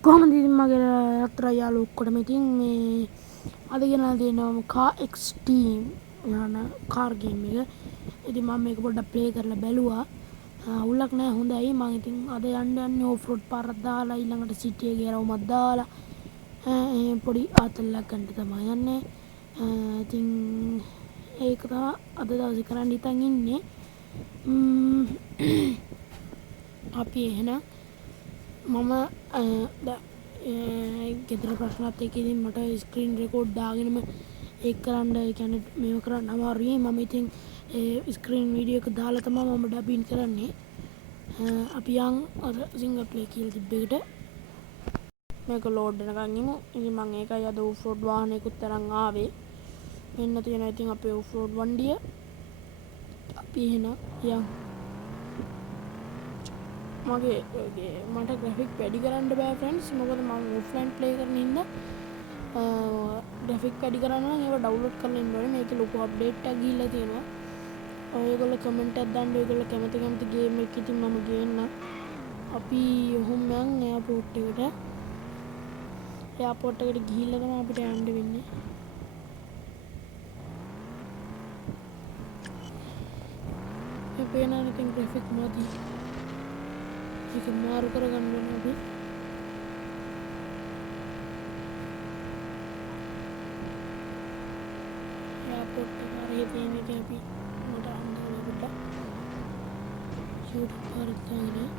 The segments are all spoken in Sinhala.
කොහොමද ඉතින් මගේ යත්‍රා යාළුවෝ ඔක්කොටම ඉතින් මේ අද ගෙනල්ලා තියෙනවා කාර් එක්ස්ට්‍රීම් යන කාර් ගේම් එක. ඉතින් මම මේක පොඩ්ඩක් ප්ලේ කරලා බැලුවා. අවුලක් නැහැ හොඳයි. මම ඉතින් අද යන්නේ ඕෆ් රෝඩ් පාරක් දාලා ඊළඟට සිටි එකේ රවුමක් දාලා පොඩි ආතල්ලක් ගන්න තමයි යන්නේ. ඉතින් ඒක තමයි අද දවසේ කරන්න හිතන් ඉන්නේ. අපි එහෙනම් මම ගෙදර ප්‍රශ්නත් එක්ක ඉතින් මට ස්ක්‍රීන් රෙකෝඩ් දාගෙනම ඒක කරන්න ඒ කියන්නේ මේව කරන්න අමාරුයි. මම ඉතින් ඒ ස්ක්‍රීන් වීඩියෝ එක දාලා තමයි මම ඩබින් කරන්නේ. අපි යන් අර සිංගල් ප්ලේ කියලා තිබ්බ එකට මේක ලෝඩ් වෙනකන් ඉමු. ඉතින් මම ඒකයි අද ඕෆ් රෝඩ් වාහනයකුත් අරන් ආවේ. මෙන්න තියෙනවා ඉතින් අපේ ඕෆ් රෝඩ් වණ්ඩිය. අපි එහෙනම් යන් මගේ මට ග්‍රැෆික් වැඩි කරන්න බෑ ෆ්‍රෙන්ඩ්ස්. මොකද මම ඔෆ්ලයින් ප්ලේ කරන හින්දා ග්‍රැෆික් වැඩි කරන්න නම් ඒව ඩවුන්ලෝඩ් කරලා ඉන්න ඕනේ. මේකේ ලොකු අප්ඩේට් එකක් ගිහිල්ලා තියෙනවා. ඔයගොල්ලෝ කමෙන්ට් එකක් දාන්න ඔයගොල්ලෝ කැමති ගේම් එකක් ඉතින් මම ගේන්නම්. අපි ඔහොම යන් එයාපෝට් එකට. එයාපෝට් එකට ගිහිල්ලා තමයි අපිට යන්න වෙන්නේ. මේ පේනවා ඉතින් ග්‍රැෆික් මදි. ඒක මාරු කරගන්න වෙනවා අපි. එයාපෝට් එක හරිය තියෙන එක අපි මට අන්දාන අපිට ෂූට් පාරක් දාගෙන ඉතින්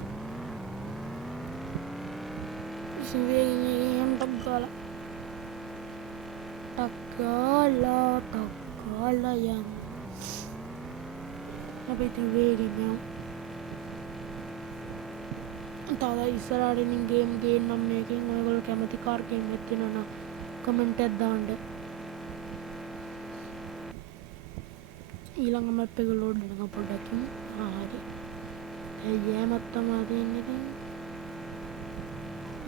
ටක් ගාලා යන් අපි ඉතින් වේගෙන් යමු. තව ඉස්සරහට ඉන්න ගේම් ගේන්නම් මේකෙන්. ඔයගොල්ලෝ කැමති කාර් ගේම් එකක් තියෙනවා නම් කමෙන්ට් එකක් දාන්න. ඊළඟ මැප් එක ලෝඩ් වෙනකම් පොඩ්ඩක් ඉමු. හරි. යෑමක් තමයි තියෙන්නේ ඉතින්.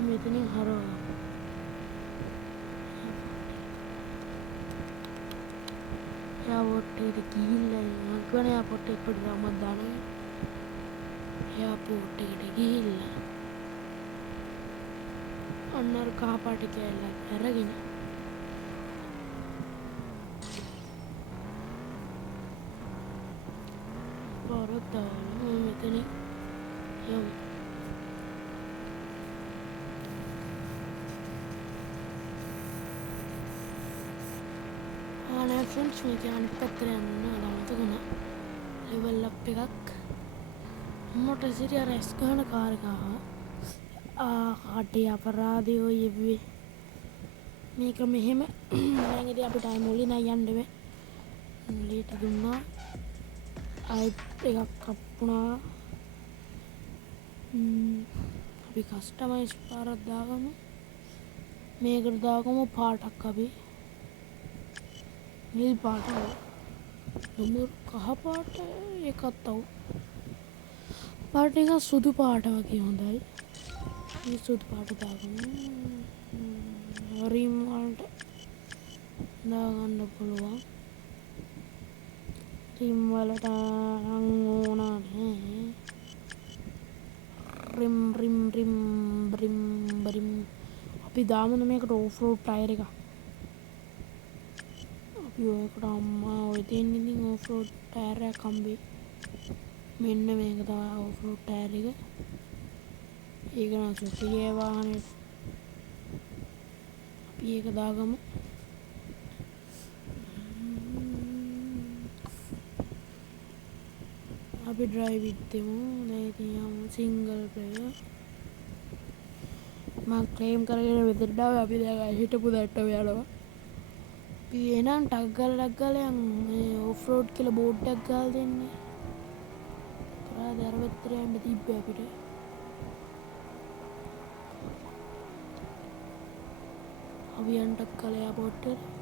මෙතනින් හරවනවා. එයාපෝට් එකට ගිහිල්ලා මම කියන්නේ එයාපෝට් එකට පොඩි රවුමක් දානවා. එයාපෝට් එකට ගිහිල්ලා අන්න අර කහ පාට කෑල්ලක් අරගෙන පාරක් දාලා මෙතන යමු. ආනේ ෆ්‍රෙන්ඩ්ස් මේක අනිත් පැත්තට යන්න අමතකුණා. ලෙවල් අප් එකක් මොටර් සිටි අර එස් ගහන කාර් එක කටේ අපරාධය ඔය යෙව්වේ. මේක මෙහෙම දැන් ඉතින් අපිට ආයි මුලින් යන්න බෑ. ලීට දුන්නා. ආයෙත් එකක් කප්පුණා. අපි කස්ටමයිස් පාරක් දාගමු. මේකට දාගමු පාටක් අපි. නිල් පාට දුමුරු කහ පාට එකත් තව පාට එක සුදු පාට වගේ හොඳයි. මේ සුදු පාට දාගමු. රිම් වලට දාගන්න පුළුවන්. රිම් වලට නම් ඕන නැහැ. රිම් අපි දාමුද මේකට ඕෆ් රෝඩ් ටයර් එක. අපි ඔයකට අම්මා ඔය තියෙන ඉතින් ඕෆ් රෝඩ් ටයර් එකක් හම්බෙයි. මෙන්න මේක තමයි ඕෆ් රෝඩ් ටයර් එක. ඒක නම් සුපිරිය වාහනේ. අපි ඒක දාගමු. අපි ඩ්‍රයිව් ඉද්දෙමු. දැන් ඉතින් යමු සිංගල් ප්ලේයර්. මම ක්ලේම් කරගෙන මෙතනට ආවේ. අපි දැන් හිටපු දැට්ටම යනවා. අපි එනම් ටක් ගාලා යන් මේ ඕෆ් රෝඩ් කියලා බෝඩ් එකක් ගාලා දෙන්නේ. කරාද අර පැත්තට යන්න තිබ්බේ අපිට. අපි යන් ටක් ගාලා එයාපෝට් එකට.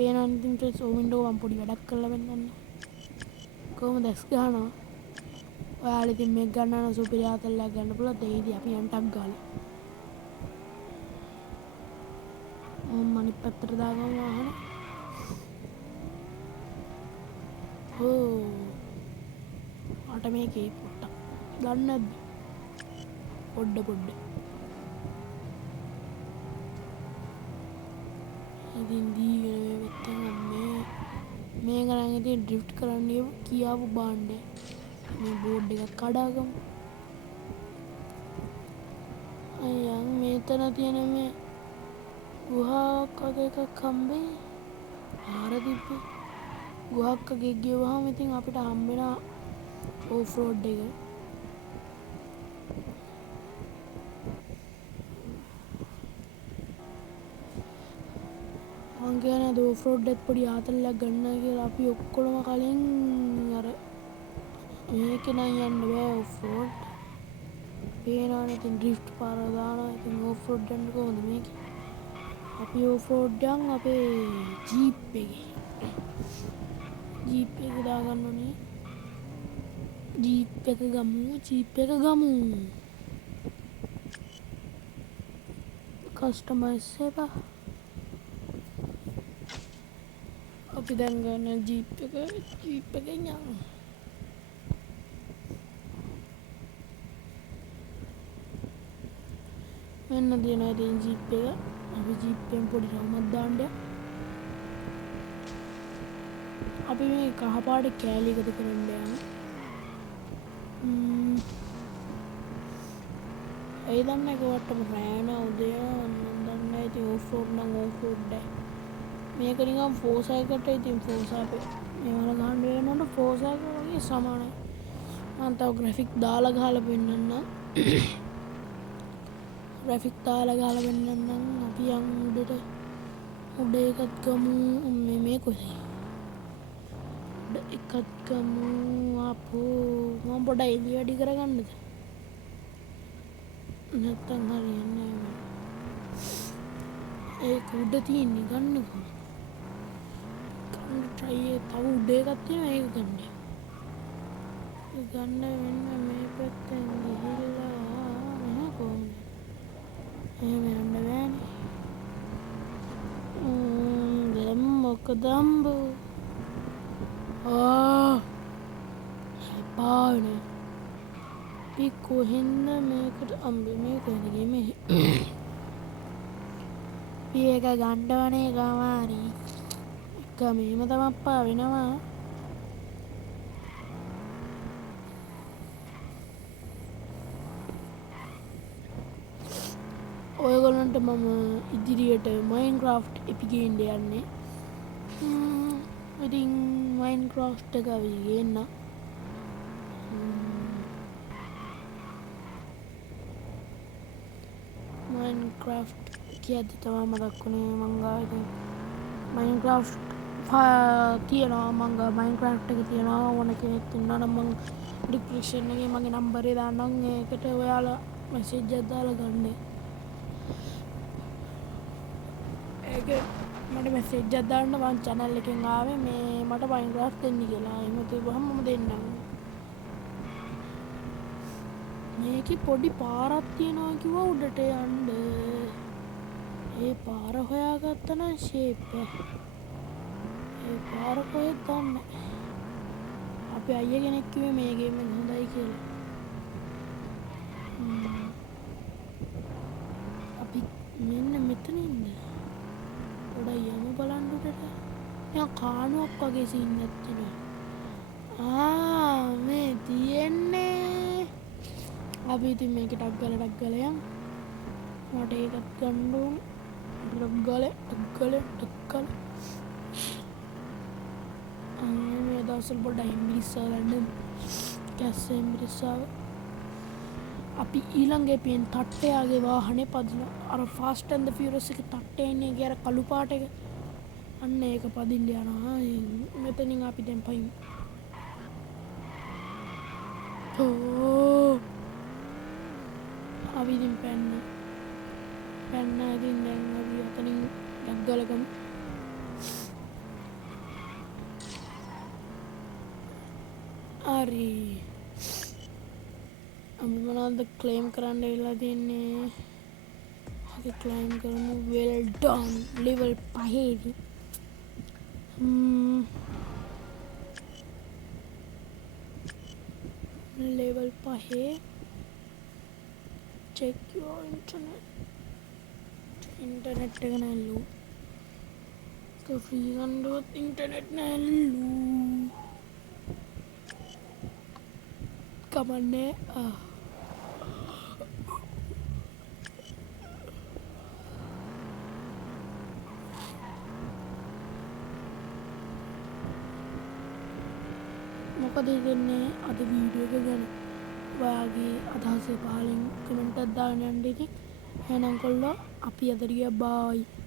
පේනවා ඉතින් ෆ්‍රෙන්ඩ්ස් ඔය වින්ඩෝ මම පොඩි වැඩක් කරලා වෙන්නන්න කොහොමද දැස් ගන්නවා ඔයාලා ඉතින් මේක ගන්න නම් සුපිරි ආතල්ලක් ගන්න පුළුවන් දෙයිදී අපි යන්ටක් ගාලා මම අනිත් පැත්තට දාගමු වාහන ඕ මට මේකේ පොට්ටක් ගන්න නැද්ද පොඩ්ඩ ඉතින් දීගෙන වෙත්තම මේ ගණන් ඉතින් ඩ්‍රිෆ්ට් කරන්න කියාපු බාණ්ඩේ මේ බෝඩ් එකක් කඩාගමු අයියන් මෙතන තියෙන මේ ගුහාවක් වගේ එකක් හම්බෙයි ආර තිබ්බේ ගුහාවක් වගේ ගියවහම ඉතින් අපිට හම්බෙන ඕෆ් රෝඩ් එක මං කියන්නේ ඕෆ් රෝඩ් එකත් පොඩි ආතල්ලක් ගන්න කියලා අපි ඔක්කොම කලින් අර මේක නම් යන්න බෑ ඕෆ් රෝඩ් පේනවනේ ඉතින් ඩ්‍රිෆ්ට් පාර දානවා ඉතින් ඕෆ් රෝඩ් යන්න කොහොමද මේක අපි ඕෆ් රෝඩ් යන් අපේ ජීප් එක දාගන්න ඕනේ ජීප් එක ගමු කස්ටමයිස් එපා අපි දැන් ගන්න ජීප් එකෙන් යන්න මෙන්න තියෙනවා ඉතින් ජීප් එක අපි ජීප් එකෙන් පොඩි රවුමක් දාන්න අපි මේ කහපාට කෑලි එකතු කරන්න යන්නේ ඒ දන්නේ කොහොටම රෑන උදේ මම දන්නේ ඉතින් ඕෆ් රෝඩ් නම් ඕෆ් රෝඩ් මේක නිකන් ෆෝසා එකට ඉතින් ෆෝසා අපේ මේවල ගන්න වෙනකොට ෆෝසා එක වගේ සමානයි මම තව ග්‍රැෆික් දාලා ගහලා පෙන්නන්න අපි යන් උඩ එකත් ගමු මේ කොහේ උඩ එකත් ගමු අපෝ මම පොඩ එළිය වැඩි කරගන්නද නැත්තම් හරියන්නේ නැහැ ඒක උඩ තියෙන්නේ ගන්නකෝ try තව උඩ එකක් තියෙනවා ඒක ගන්න වෙන මේ පැත්තෙන් ගිහිල්ලා නෑ කොහොමද එහෙම යන්න බෑනේ දැන් මොකද අම්බෝ එපානේ අපි කොහෙන්ද මේකට අම්බේ මේ කොහෙද මේ අපි එක ගන්නවනේ ගමාරි මේම තමප්පා වෙනවා ඔයගොල්ලන්ට මම ඉදිරියට මයින්ක්‍රාෆ්ට් එපිගේන්ඩ යන්නේ ඉතින් මයින්ක්‍රාෆ්ට් එක අපි ගේන්න මයින්ක්‍රාෆ්ට් කියද්දි තමයි මතක් වුණේ මං ගාව ඉතින් මයින්ක්‍රාෆ්ට් තියෙනවා මං ගාව මයින්ක්‍රාෆ්ට් එක තියෙනවා ඕන කෙනෙක් ඉන්නවා නම් මං ඩිස්ක්‍රිප්ෂන් එකේ මගේ නම්බරේ දාන්නම් ඒකට ඔයාලා මෙසේජ් එකක් දාලා ගන්න ඒක මට මෙසේජ් එකක් දාන්න මං channel එකෙන් ආවේ මේ මට මයින්ක්‍රාෆ්ට් දෙන්න කියලා එහෙම තිබ්බහම මම දෙන්නම් මේකේ පොඩි පාරක් තියෙනවා කිව්වා උඩට යන්න ඒ පාර හොයාගත්තා නම් ෂේප් ඒ පාර කොහෙද දන්නේ අපේ අයියා කෙනෙක් කිව්වේ මේ ගේම් එක හොඳයි කියලා අපි මෙන්න මෙතන ඉන්න පොඩ්ඩක් යමු බලන්න උඩට නිකන් කානුවක් වගේ සීන් එකක් තියෙනවා මේ තියෙන්නේ අපි ඉතින් මේක ටක් ගාලා යමු මට ඒකත් ගන්න ඕනේ ටක් ගාලා මේ දවස්වල පොඩ්ඩක් ඉංග්‍රීසි ගන්න කැස්ස ඉංග්‍රීසාව අපි ඊළඟ එපියෙන් තට්ටයාගේ වාහනේ පදින අර ෆාස්ට් ඇන්ඩ් ද ෆියුරියස් එකේ තට්ටේ ඉන්නේ ගිය අර කළු පාට එක අන්න ඒක පදින්න යනවා මෙතනින් අපි දැන් පයින් අපි ඉතින් පැන්න ඉතින් දැන් අපි අතනින් ඩක් ගාලා ගමු හරි අපි මොනවද ක්ලේම් කරන්න වෙලා තින්නේ අපි ක්ලේම් කරමු well done level 5 level 5 check your internet එක නැල්ලු free ගන්නවත් internet නැල්ලු කමන්නේ මොකද ඉතින්නේ අද වීඩියෝ එක ගැන ඔයාගේ අදහස පහලින් කමෙන්ට් එකක් දාන්න යන්න ඉතින් එහෙනම් කොල්ලෝ අපි අද ගියා බයි